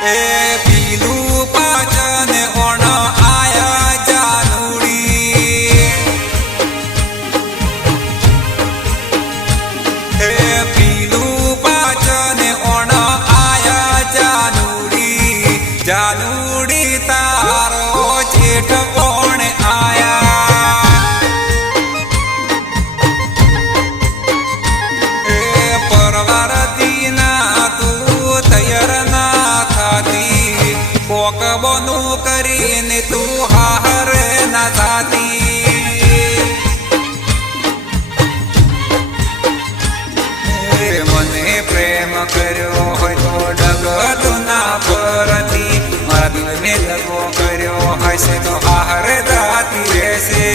પીલું પાચન ઓણ આયા જાનુડી પીલું પાચન ઓણ આયા જાનુડી જાનુડી તારો જેઠ ઓણ આયા પરવારતી ના તું તૈયાર ના થાતી કોક બોનું કરીને તું હાર ના થાતી મને પ્રેમ કર્યો હોય તો ડગલો ના પરથી મારા દિલને દગો કર્યો હશે તો હાર જાતી રહેશે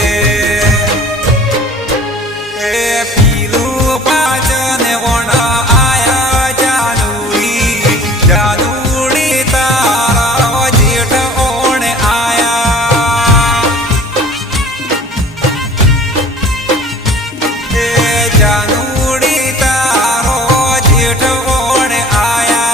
પીલું પાચન ઓણ આયા જાનુડી જાનુડી તારા જેઠ ઓણ આયા જાનુડી તારો જેઠ ઓણ આયા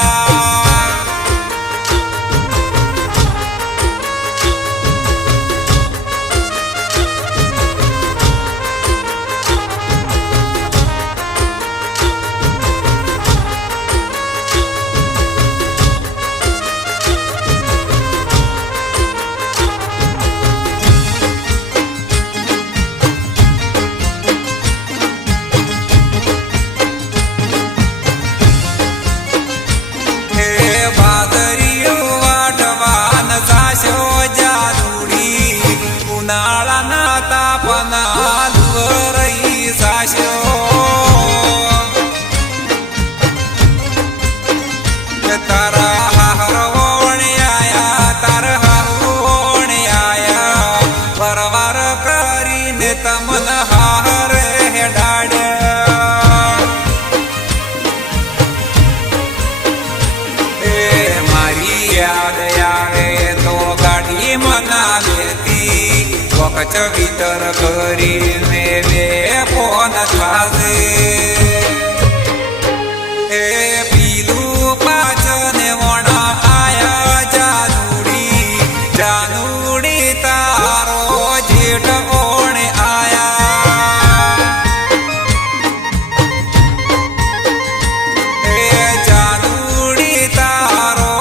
ઉનાળાના તાપના લુવરઈ સાસ્યો તારા હાર ઓણ આયા તાર હાર આયા પરવાર કરીને તમન હાર હેડાડ્યા મારી યાદ આવે તો ગાડી મનાવેતી વખત વિતર કરીને બે ફોન થાશે પીલું પાચન ઓણ આયા જાનુડી જાનુડી તારો જેઠ ઓણ આયા જાનુડી તારો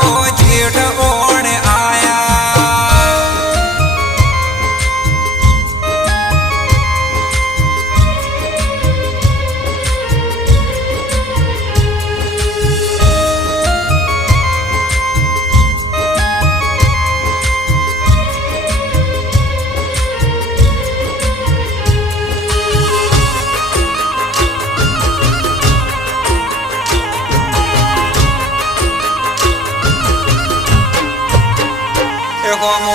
જેઠ ઓણ આયા હોમો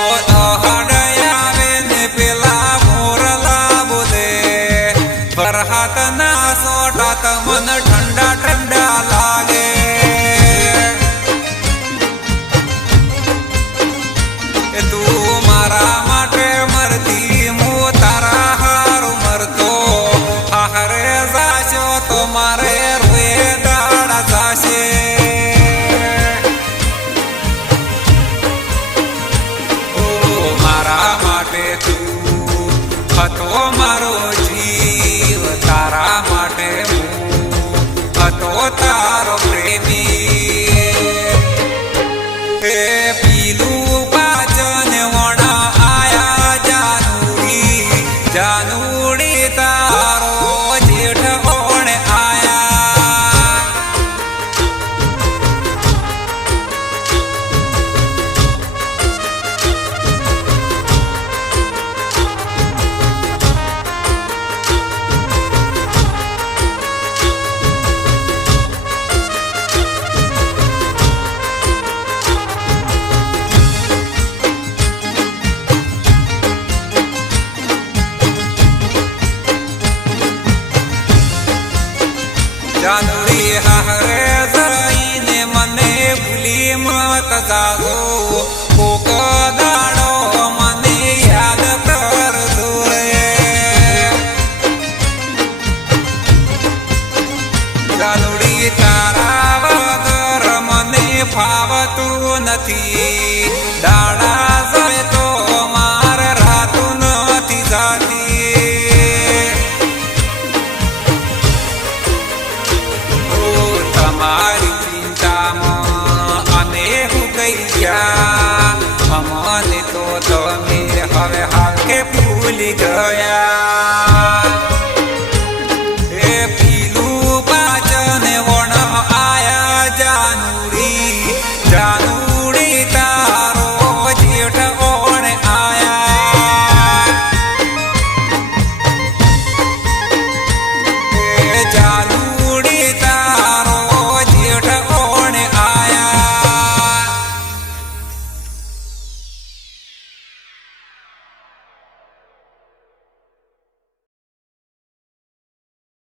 હડયાવે ને પેલા મોરલા બોલે વરહાત ના સોટાત મન ઠંડા ઠંડા લાગે તું મારા માટે મરતી હું તારા હારું મરતો હારે જાશો તો મારે રોએ દાડા જાશે હતો મારો જીવ તારા માટે હું હતો તારો પ્રેમી પીલું પાચન ઓણ આયા જાનુડી જાનુડી તારો જેઠ ઓણ આયા જાનુડી હારે જઈને મને ભૂલી મત જાગો કોક દાડો મને યાદ કરજો રે જાનુડી તારા વગર મને ફાવ આવતું નથી દાડા જાય તો માર રાતું નથી જાતી તમારી ચિંતામાં અમે હું ગઈ ગયા અમને તો તમે હવે હાકે ભૂલી ગયા